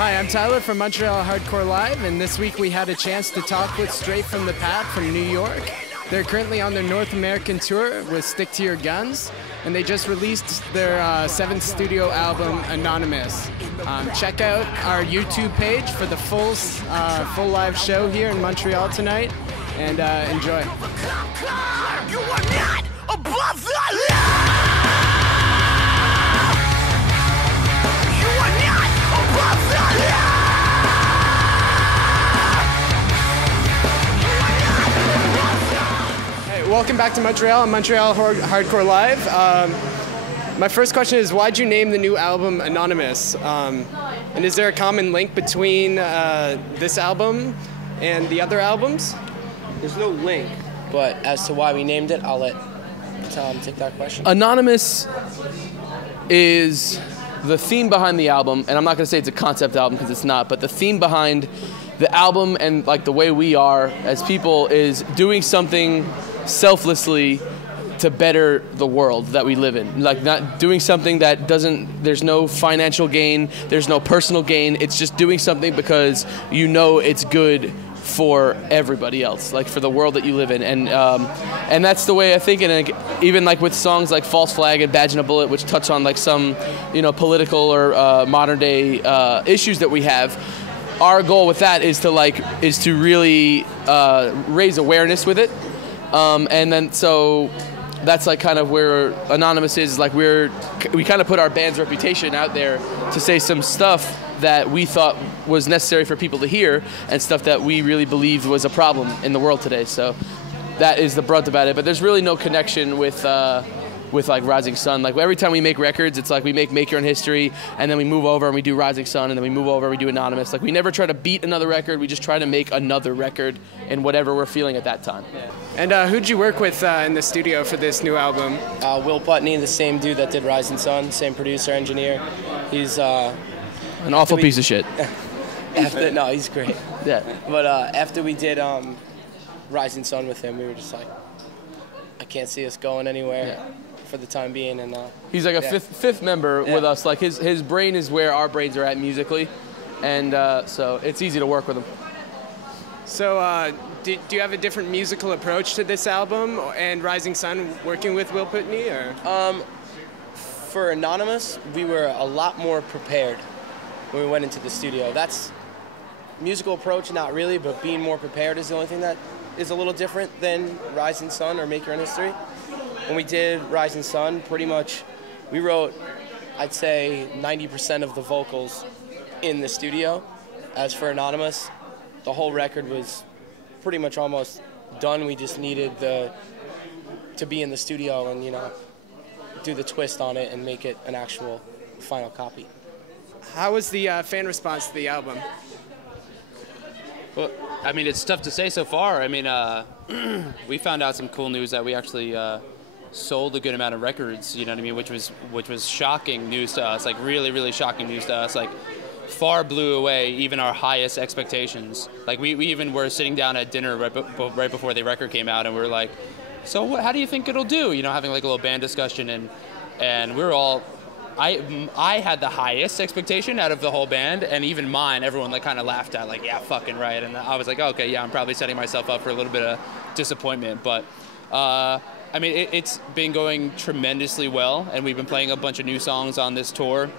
Hi, I'm Tyler from Montreal Hardcore Live, and this week we had a chance to talk with Straight from the Path from New York. They're currently on their North American tour with Stick to Your Guns, and they just released their 7th studio album, Anonymous. Check out our YouTube page for the full live show here in Montreal tonight, and enjoy. You are not above the law! You are not above the law! Hey, welcome back to Montreal on Montreal Hardcore Live. My first question is, why'd you name the new album Anonymous? And is there a common link between this album and the other albums? There's no link, but as to why we named it, I'll let Tom take that question. Anonymous is the theme behind the album, and I'm not going to say it's a concept album because it's not, but the theme behind the album and like the way we are as people is doing something selflessly to better the world that we live in. Like not doing something that there's no financial gain, there's no personal gain, it's just doing something because you know it's good for everybody else, like for the world that you live in, and that's the way I think. And like, even like with songs like "False Flag" and "Badgered The Bullet," which touch on like some, political or modern day issues that we have. Our goal with that is to really raise awareness with it, and then so that's like kind of where Anonymous is. Like we kind of put our band's reputation out there to say some stuff that we thought was necessary for people to hear and stuff that we really believed was a problem in the world today. So that is the brunt about it. But there's really no connection with like Rising Sun. Like every time we make records, it's like we make Your Own History, and then we move over and we do Rising Sun, and then we move over and we do Anonymous. Like we never try to beat another record. We just try to make another record in whatever we're feeling at that time. Yeah. And who'd you work with in the studio for this new album? Will Putney, the same dude that did Rising Sun, same producer, engineer. He's an awful piece of shit. No, he's great. Yeah. But after we did Rising Sun with him, we were just like, I can't see us going anywhere for the time being. And he's like a fifth member with us. Like his brain is where our brains are at musically, and so it's easy to work with him. So do you have a different musical approach to this album and Rising Sun working with Will Putney, or? For Anonymous, we were a lot more prepared when we went into the studio. That's musical approach, not really, but being more prepared is the only thing that is a little different than Rising Sun or Make Your Own History. When we did Rising Sun, pretty much we wrote, I'd say 90% of the vocals in the studio. As for Anonymous, the whole record was pretty much almost done. We just needed to be in the studio and, do the twist on it and make it an actual final copy. How was the fan response to the album? Well, I mean, it's tough to say so far. I mean, we found out some cool news that we actually sold a good amount of records, you know what I mean, which was shocking news to us, like really, really shocking news to us, like far blew away even our highest expectations. Like we even were sitting down at dinner right before the record came out, and we were like, so how do you think it'll do? Having like a little band discussion, and we were all, I had the highest expectation out of the whole band, and even mine, everyone like kind of laughed at, like, yeah, fucking right. And I was like, okay, yeah, I'm probably setting myself up for a little bit of disappointment. But I mean, it's been going tremendously well, and we've been playing a bunch of new songs on this tour,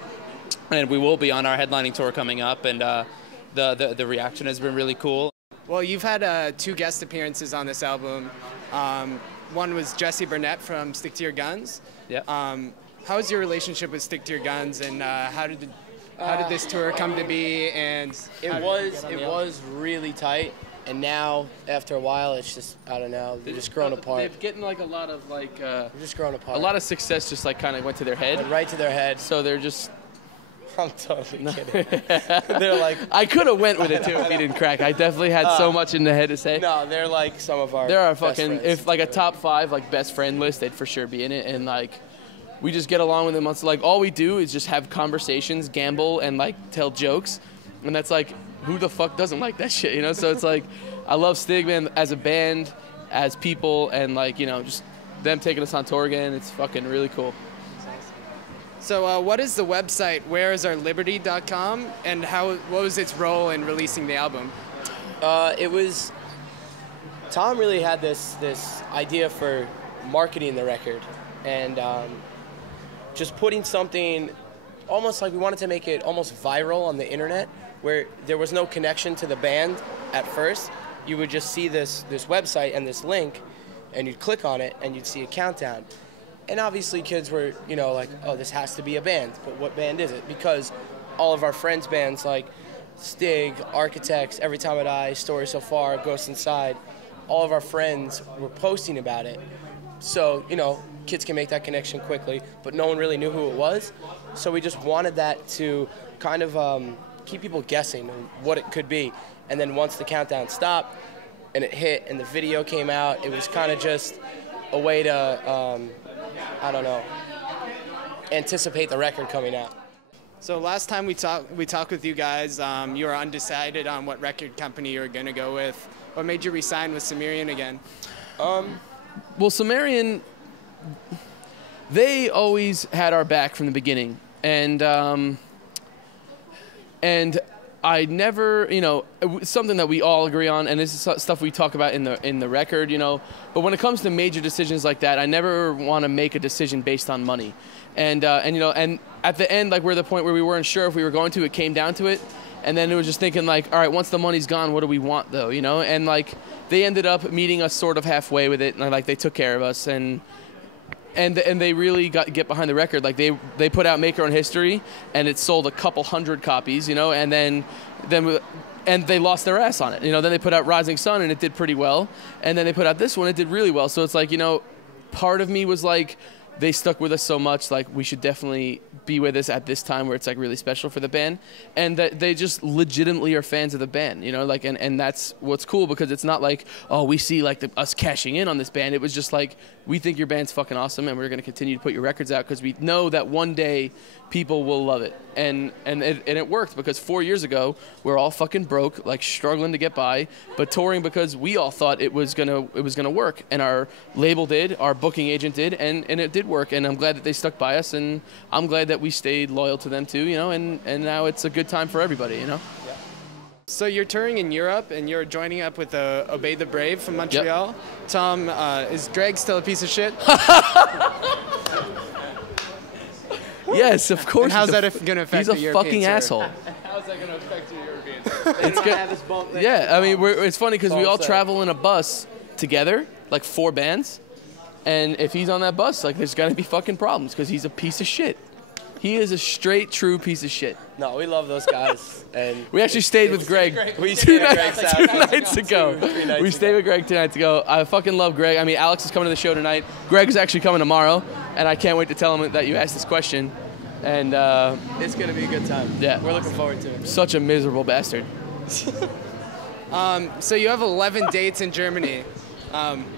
and we will be on our headlining tour coming up, and the reaction has been really cool. Well, you've had 2 guest appearances on this album. One was Jesse Burnett from Stick to Your Guns. Yeah. How is your relationship with Stick to Your Guns, and how did this tour come to be? And it was really tight, and now after a while, it's just, I don't know, they're just growing apart. They've getting like a lot of like they're just growing apart. A lot of success just like kind of went to their head. Went right to their head. So they're just. I'm totally kidding. They're like. I could have went with it too if he didn't crack. I definitely had so much in the head to say. No, they're like some of our. They're our best fucking. friends. If like a top 5 like best friend list, they'd for sure be in it, and like. We just get along with them. So like all we do is just have conversations, gamble, and like tell jokes, and that's like who the fuck doesn't like that shit, So it's like I love Stigman as a band, as people, and like just them taking us on tour again. It's fucking really cool. So what is the website whereisOurliberty.com, and what was its role in releasing the album? Tom really had this idea for marketing the record, and just putting something almost like we wanted to make it almost viral on the internet, where there was no connection to the band at first. You would just see this website and this link, and you'd click on it and you'd see a countdown. And obviously kids were, like, oh, this has to be a band, but what band is it? Because all of our friends' bands like Stig, Architects, Every Time I Die, Story So Far, Ghost Inside, all of our friends were posting about it. So, kids can make that connection quickly, but no one really knew who it was. So we just wanted that to kind of keep people guessing what it could be. And then once the countdown stopped and it hit and the video came out, it was kind of just a way to, anticipate the record coming out. So last time we talked with you guys, you were undecided on what record company you were going to go with. What made you re-sign with Sumerian again? Well, Sumerian, they always had our back from the beginning, and I never, something that we all agree on, and this is stuff we talk about in the record, But when it comes to major decisions like that, I never want to make a decision based on money, and at the end, like we're at the point where we weren't sure if we were going to. It came down to it, and then it was just thinking like, all right, once the money's gone, what do we want though, And like they ended up meeting us sort of halfway with it, and like they took care of us, and they really get behind the record. Like they put out Make Our Own History, and it sold a couple hundred copies, and then they lost their ass on it. Then they put out Rising Sun, and it did pretty well, and then they put out this one, it did really well. So it's like, part of me was like, they stuck with us so much, like we should definitely be with us at this time where it's like really special for the band, and that they just legitimately are fans of the band, and that's what's cool, because it's not like, oh, we see like us cashing in on this band. It was just like, we think your band's fucking awesome, and we're going to continue to put your records out because we know that one day people will love it, and it worked, because 4 years ago we were all fucking broke, like struggling to get by, but touring because we all thought it was gonna work, and our label did, our booking agent did, and it did work, and I'm glad that they stuck by us, and I'm glad that we stayed loyal to them too, and now it's a good time for everybody, Yeah. So you're touring in Europe, and you're joining up with Obey the Brave from Montreal. Yep. Tom, is Greg still a piece of shit? Yes, of course. And how's that going to affect the European tour? He's a fucking asshole. How's that going to affect your European tour? Yeah, I mean, it's funny because we all travel in a bus together, like 4 bands, and if he's on that bus, like there's going to be fucking problems because he's a piece of shit. He is a straight, true piece of shit. No, we love those guys. And we actually stayed with Greg two nights ago. We stayed with Greg 2 nights ago. I fucking love Greg. I mean, Alex is coming to the show tonight. Greg is actually coming tomorrow, and I can't wait to tell him that you asked this question. And it's going to be a good time. Yeah. We're looking forward to it. Such a miserable bastard. So you have 11 dates in Germany.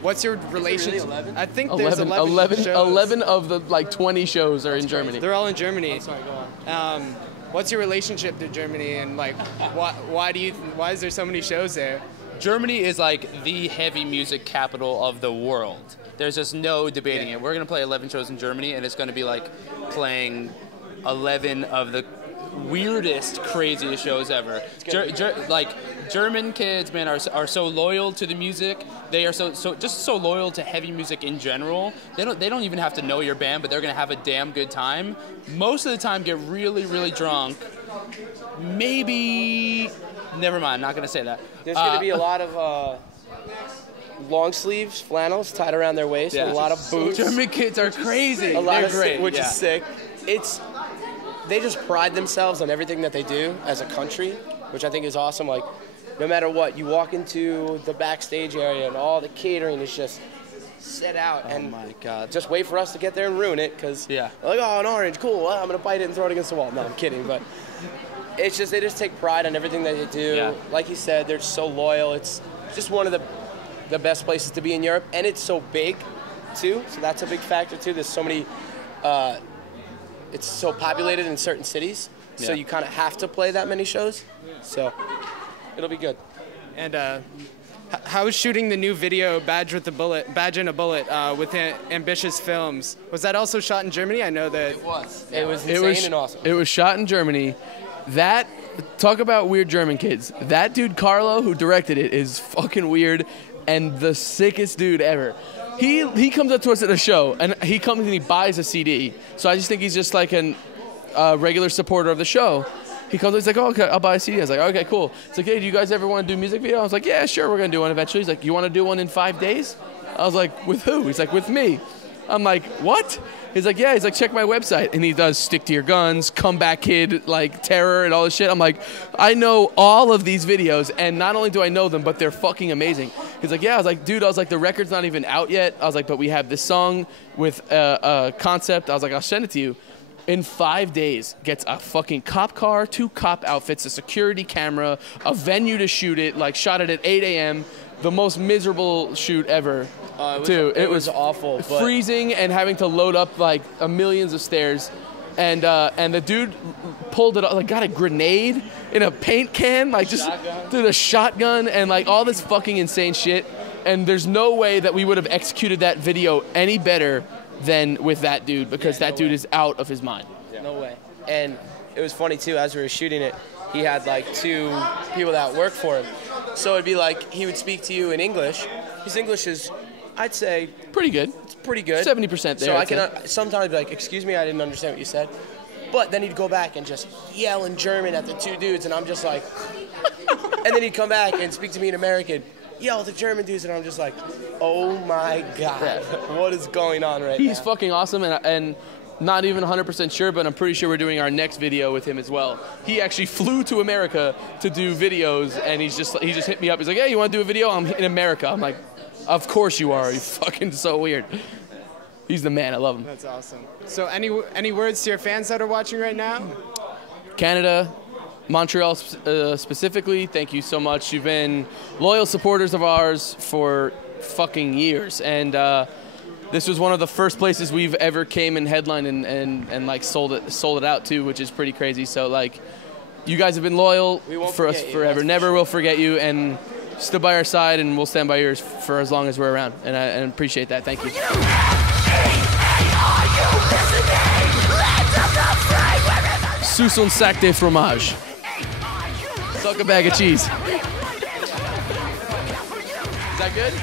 What's your relationship? Really 11? I think there's 11 shows. 11 of the 20 shows are in Germany. They're all in Germany. Oh, sorry, go on. What's your relationship to Germany, and like why is there so many shows there? Germany is like the heavy music capital of the world. There's just no debating it. We're going to play 11 shows in Germany, and it's going to be like playing 11 of the weirdest, craziest shows ever. German kids, man, are so loyal to the music. They are so loyal to heavy music in general. They don't even have to know your band, but they're gonna have a damn good time. Most of the time, get really, really drunk. Maybe, never mind. Not gonna say that. There's gonna be a lot of long sleeves, flannels tied around their waist, with a lot of boots. German kids are crazy. They're great, which is sick. They just pride themselves on everything that they do as a country, which I think is awesome. Like, no matter what, you walk into the backstage area and all the catering is just set out. Oh my God. Just wait for us to get there and ruin it, because they're like, oh, an orange, cool, well, I'm going to bite it and throw it against the wall. No, I'm kidding, but it's just, they just take pride on everything that they do. Yeah. Like you said, they're so loyal. It's just one of the best places to be in Europe, and it's so big, too, so that's a big factor, too. There's so many... it's so populated in certain cities, so you kind of have to play that many shows. So it'll be good. And How's shooting the new video, Badgered The Bullet, Badgered The Bullet, with Ambitious Films? Was that also shot in Germany? I know that. It was. It was insane and awesome. It was shot in Germany. That, talk about weird German kids. That dude, Carlo, who directed it, is fucking weird and the sickest dude ever. He comes up to us at a show, and he comes and he buys a CD. So I just think he's just like a regular supporter of the show. He comes, he's like, oh, okay, I'll buy a CD. I was like, okay, cool. He's like, hey, do you guys ever want to do a music video? I was like, yeah, sure, we're going to do one eventually. He's like, you want to do one in 5 days? I was like, with who? He's like, with me. I'm like, what? He's like, yeah. He's like, check my website. And he does Stick to Your Guns, Comeback Kid, like Terror and all this shit. I'm like, I know all of these videos, and not only do I know them, but they're fucking amazing. He's like, yeah. I was like, dude, the record's not even out yet. I was like, but we have this song with a concept. I was like, I'll send it to you. In 5 days, gets a fucking cop car, 2 cop outfits, a security camera, a venue to shoot it, like shot it at 8 a.m., the most miserable shoot ever. It was awful. But freezing and having to load up like millions of stairs. And the dude pulled it up, like got a grenade in a paint can, like just through the shotgun and like all this fucking insane shit. And there's no way that we would have executed that video any better than with that dude, because that dude is out of his mind. No way. And it was funny too, as we were shooting it, he had like 2 people that worked for him. So it'd be like, he would speak to you in English. His English is, I'd say, pretty good. It's pretty good. 70% there. So I can sometimes be like, excuse me, I didn't understand what you said. But then he'd go back and just yell in German at the 2 dudes, and I'm just like, and then he'd come back and speak to me in American, yell at the German dudes, and I'm just like, oh my God, what is going on right now? He's fucking awesome, and not even 100% sure, but I'm pretty sure we're doing our next video with him as well. He actually flew to America to do videos, and he just hit me up. He's like, hey, you want to do a video? I'm in America. I'm like, of course you are. You're fucking so weird. He's the man. I love him. That's awesome. So any words to your fans that are watching right now? Canada, Montreal specifically, thank you so much. You've been loyal supporters of ours for fucking years, and this was one of the first places we've ever came and headlined and like sold it out to, which is pretty crazy. So like, you guys have been loyal for us forever. Never will forget you, and stood by our side, and we'll stand by yours for as long as we're around, and I appreciate that. Thank you. Suce un sac de fromage. Suck a bag of cheese. Is that good?